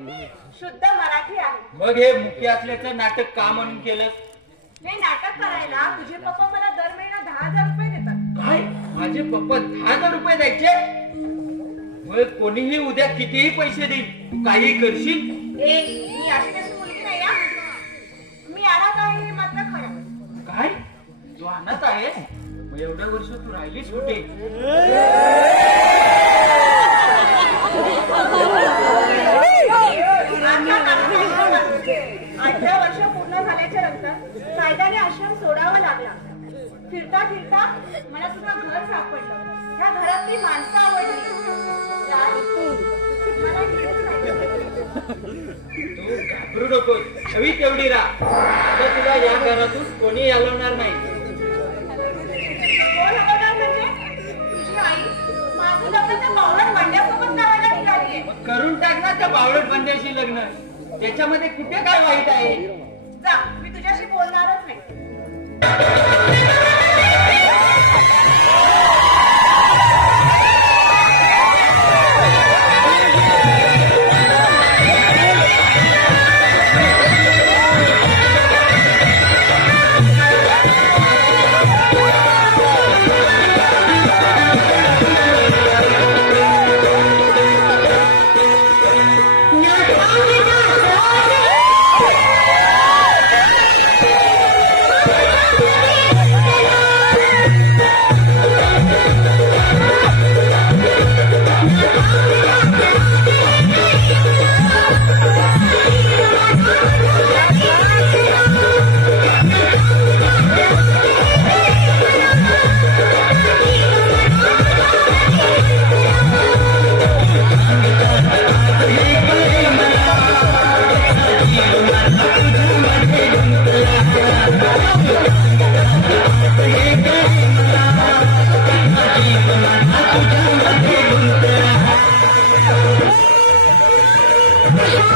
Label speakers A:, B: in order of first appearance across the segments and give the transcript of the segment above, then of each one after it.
A: शुद्ध मराठी आहे.
B: मग हे मुखी असल्याचं नाटक का म्हणून केलं?
A: हे नाटक करायला तुझे पप्पा मला दर महिना दहा हजार रुपये देतात.
B: काय? माझे पप्पा दहा हजार रुपये द्यायचे? मग कोणीही उद्या कितीही पैसे देईल तू काही करशील?
A: ए मी अशी तशी मुलगी नाही हा. मी अनाथ आहे हे मात्र खरं.
B: काय? तू आणत आहे? मग एवढ्या वर्ष तू राहिलीस कुठे?
A: अठरा वर्ष पूर्ण झाल्याच्यानंतर कायद्याने आश्रम सोडावा लागला. फिरता फिरता मला तुझं घर सापडलं. ह्या घरातली माणसं आवडली.
B: नको हवी तेवढी राहा. आता तुला या घरातून कोणी हलवणार नाही.
A: म्हणजे? माझं लग्न त्या बावळट भांड्यासोबत करायला
B: करून टाक ना त्या बावळट बंद्याशी लग्न. त्याच्यामध्ये कुठे काय वाईट आहे?
A: जा मी तुझ्याशी बोलणारच नाही. Yeah.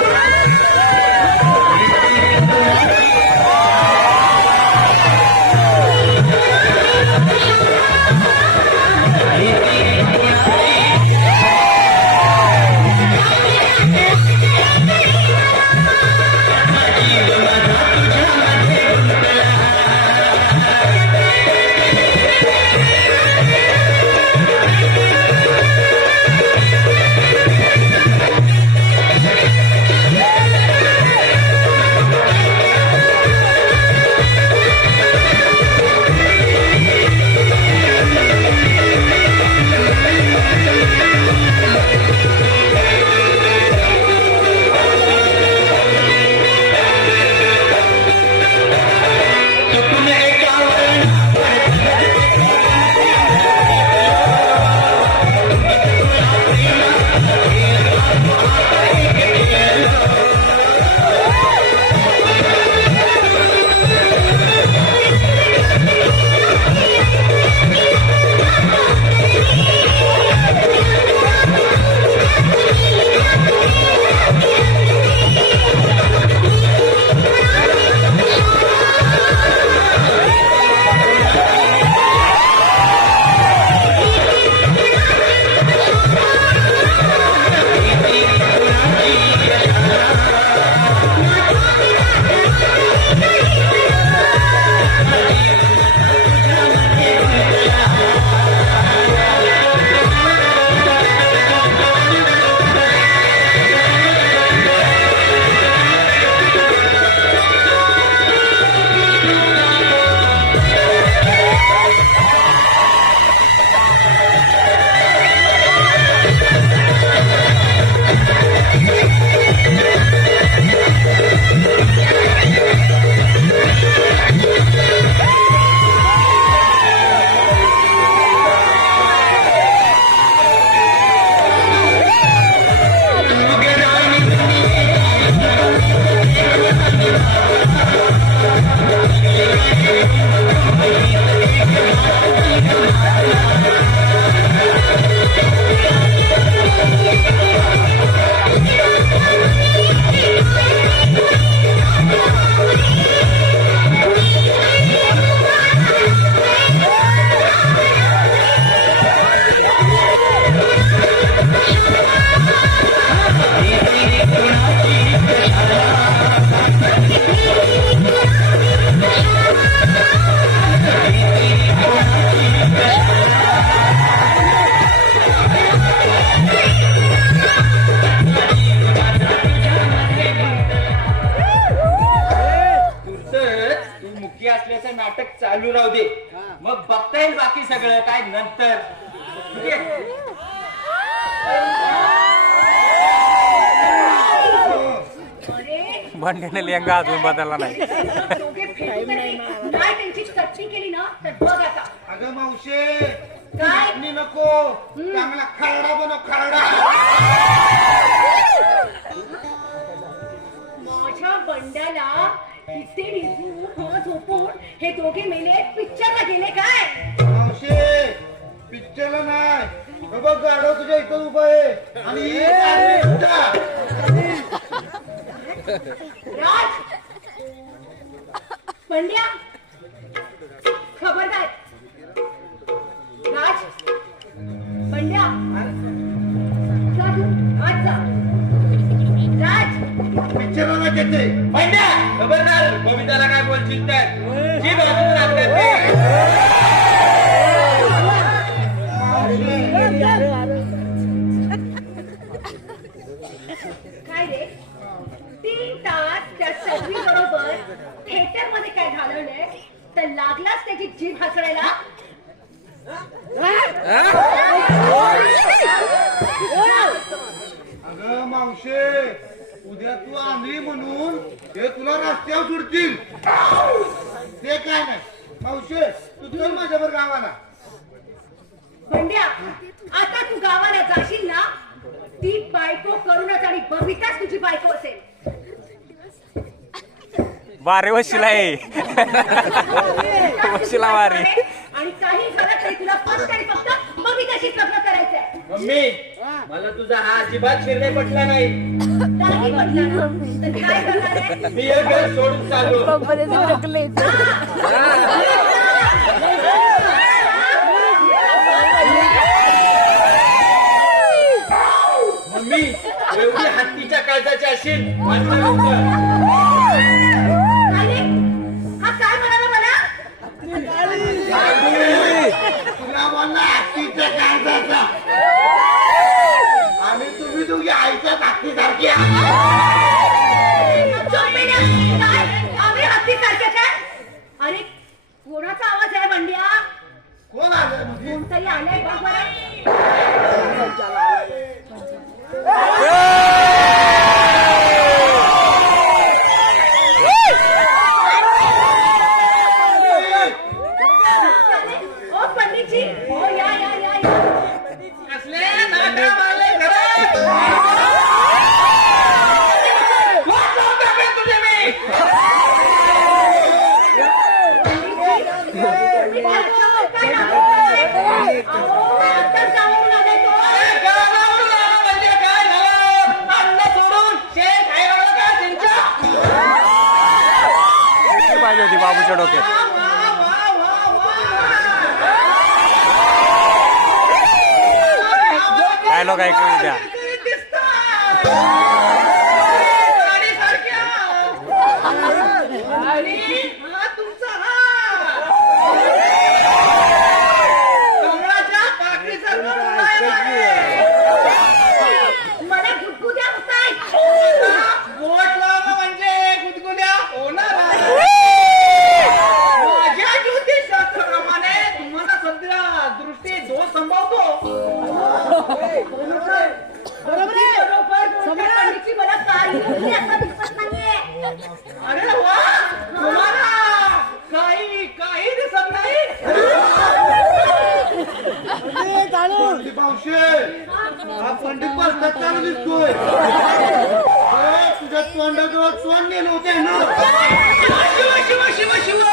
C: बंड्याने लेंगा अजून बदलला नाही.
A: काय त्यांची चटणी केली ना तर बघ आता.
D: अगं मावशे
A: काय?
D: चटणी नको. चांगला खरडा बनव खरडा.
A: माझ्या डिझू हो झोपून हे दोघे मेले पिक्चरला गेले काय?
D: मावशे पिक्चरला नाही. हे बघ गाडव तुझ्या इथं उभं आहे. आणि ही.
A: राज! पंड्या! खबरदार! राज! पंड्या! राज!
D: येते.
B: पंड्या! खबरदार गोविंदाला काय बोलशील तर?
A: घालवलंय तर लागलाच त्याची जीभ हसडायला
D: अगं मावशे उद्या तू आंधळी म्हणून हे तुला रस्त्यावर सोडतील. ते काय नाही. मावशे तू चल माझ्यावर गावाला.
A: पंड्या आता तू गावाला जाशील ना ती बायको करूनच आणि बबिताच तुझी बायको असेल.
C: वारे वशिला आहे. वशिला वारे.
A: आणि काही झालं तरी तुला फक्त आणि फक्त बबिताशीच लग्न करायचंय
B: मम्मी मला तुझा हा अजिबात शिरणे पटला नाही.
A: नाही म्हटलं ना, तर काय करणार आहे?
B: मी हे घर सोडून चाललो. मम्मी एवढी हत्तीच्या काळजाची असेल माझ्या
A: आले?
D: तुला काळजाचा. आणि तुम्ही दोघी आईच्या?
A: अरे कोणाचा आवाज आहे बंड्या?
D: कोण आलं म्हणजे?
A: कोणतरी आलंय बघ बरं.
B: वा. अरे वा! तुम्हाला काही काही दिसत नाही.
D: पंडित मावशे हा पंडित बसतात चालू दिसतोय? ए, तुझ्या तोंडाजवळ तोंड नेलं होते ना.
B: शिव शिव शिव शिव.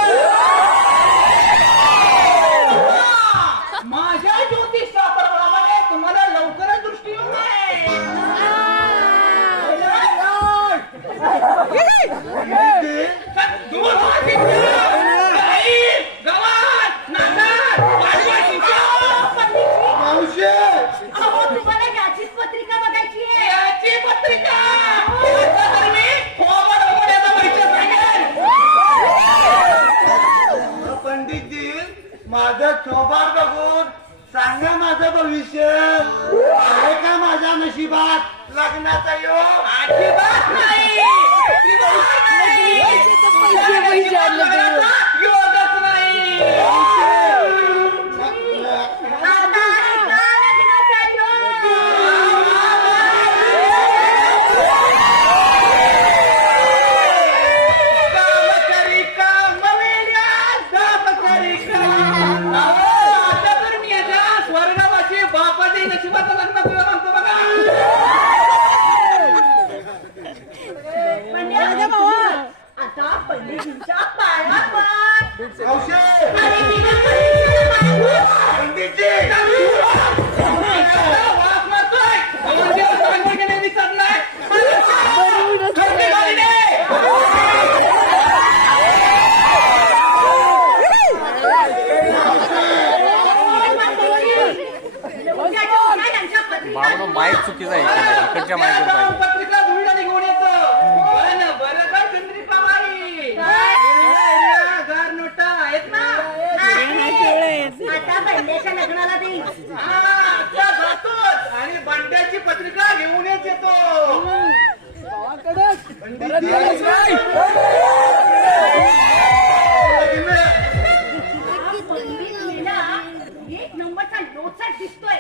A: एक नंबरचा लोचा दिसतोय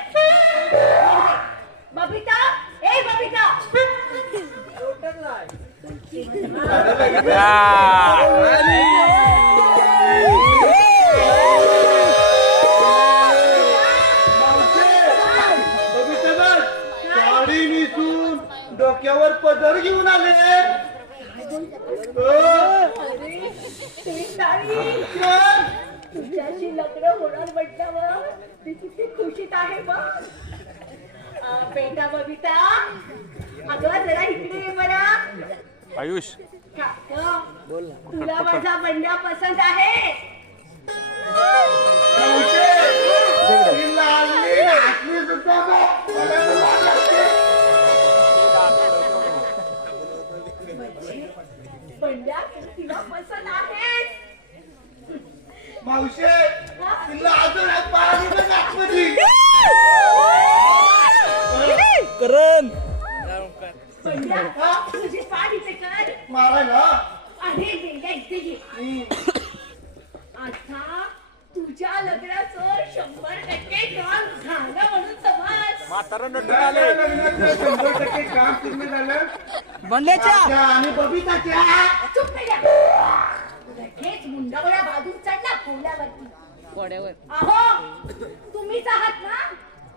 A: बबिता ए बबिता तुझ्याशी लग्न होणार म्हटल्यावर ती किती खुशीत आहे बघ. बेटा बबिता अगं जरा इकडे ये बरा.
C: आयुष.
A: तुला माझा बंड्या पसंत आहे.
D: सुद्धा
A: बंड्या तिला पसंत आहे
D: मावशे तिला अजून एक पाणी दे नाकमध्ये.
A: बंड्या तुझी पाठ इथे कर
D: मारायला?
A: अरे बेंड्या इथे घे. आता तुझ्या लग्नाचं शंभर टक्के काम झालं म्हणून समज.
D: माझ्या लग्नाचं शंभर टक्के काम पूर्ण झालं. त्या आणि बबिताच्या.
A: चुप नाही. लगेच मुंडावळ्या बाजून चढला कोल्यावरती अहो तुम्हीच आहात ना?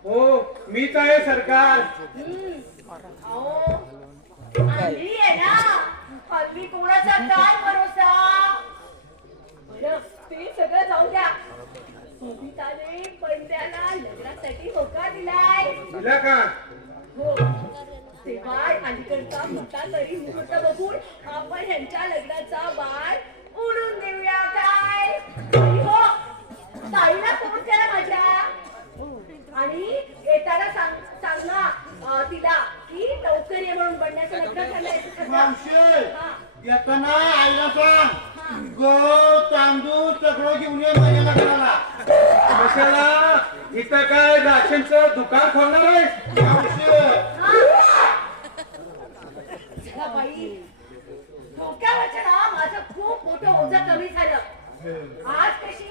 D: हो मीच आहे सरकार.
A: हम्म. अहो आहे ना. हल्ली कोणाचा काय भरोसा? बरं ते सगळं जाऊ द्या. बबिताने पंड्याला लग्नासाठी होकार दिलाय.
D: दिला का?
A: हो. तेव्हा अलीकडचा मोठा तरी मुहूर्त बघून आपण ह्यांच्या लग्नाचा बाळ उडून देऊया काय हो ताईला फोन करा माझ्या. आणि येताना सांग सांग ना अं, तिला की लवकर ये म्हणून बंड्याचं लग्न झालंय.
D: येताना आईला सांग. गो तांदूळ सगळं घेऊन ये माझ्या लग्नाला
B: कशाला इथं काय राशनचं दुकान खोलणार आहे
A: आज पेशी